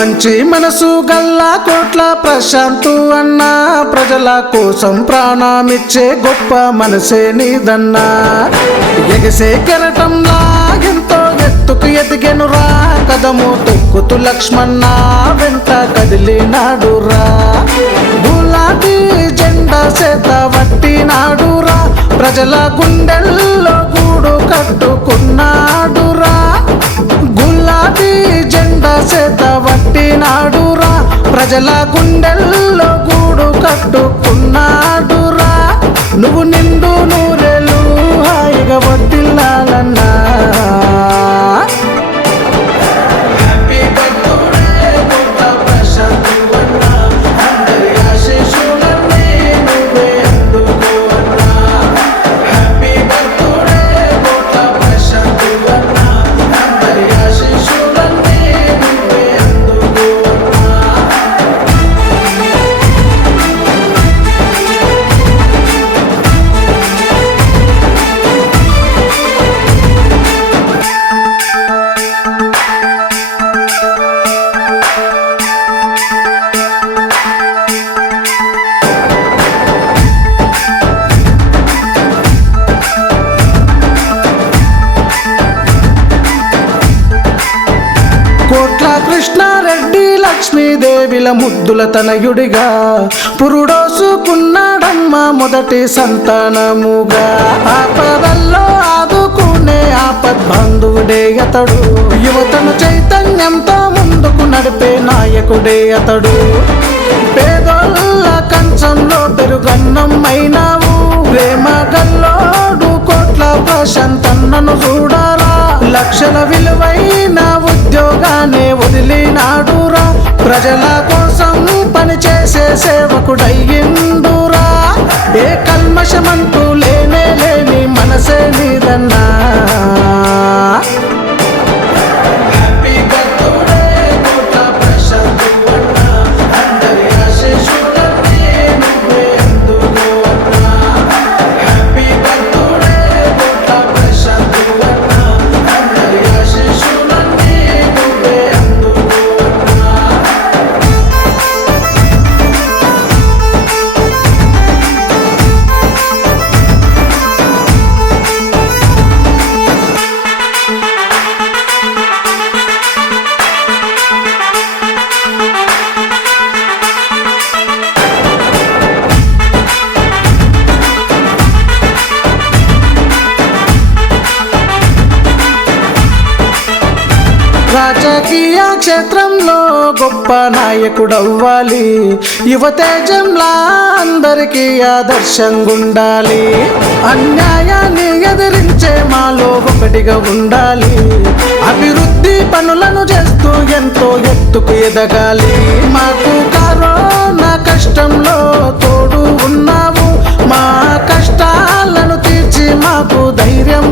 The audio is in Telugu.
మంచి మనసు గల్లా కోట్ల ప్రశాంతు అన్నా, ప్రజల కోసం ప్రాణమిచ్చే గొప్ప మనసే నీదన్నా. ఎగసే కెరటంలా ఎంతో ఎత్తుకు ఎదిగెనురా, కదము తొక్కుతూ లక్ష్మణ వెంట కదిలినాడురా. గులాబీ జెండా సేత వట్టినాడురా, ప్రజల గుండెల్లో గూడు కట్టుకున్నాడురా. గులాబీ జెండా సేత వట్టినాడురా, ప్రజల గుండెల్లో గూడు కట్టుకున్నాడురా. నువ్వు నిండు నూరేళ్ళు హాయిగా వట్టిల్లాలన్నా. కోట్ల కృష్ణారెడ్డి లక్ష్మీదేవిల ముద్దుల తనయుడిగా పురుడోసుకున్నాడమ్మ మొదటి సంతానముగా. ఆపదల్లో ఆదుకునే ఆపద్బంధువుడే అతడు, యువతను చైతన్యంతో ముందుకు నడిపే నాయకుడే అతడు. పేదోళ్ళ కంచంలో పెరుగన్నం అయినావు, ప్రేమ గల్లోడు కోట్ల ప్రశాంతన్నను చూడారా. లక్షల విలువైన ఉద్యోగాన్ని వదిలినాడురా, ప్రజల కోసం పనిచేసే సేవకుడయ్యిండురా. ఏ కల్మషమంటూ లేనే లేని మనసే నీదన్నా. రాజకీయ క్షేత్రంలో గొప్ప నాయకుడవ్వాలి, యువతేజంలా అందరికీ ఆదర్శంగుండాలి. అన్యాయాన్ని ఎదిరించే మాలో ఒకటిగా ఉండాలి, అభివృద్ధి పనులను చేస్తూ ఎంతో ఎత్తుకు ఎదగాలి. మాకు కరోనా కష్టంలో తోడు ఉన్నావు, మా కష్టాలను తీర్చి మాకు ధైర్యం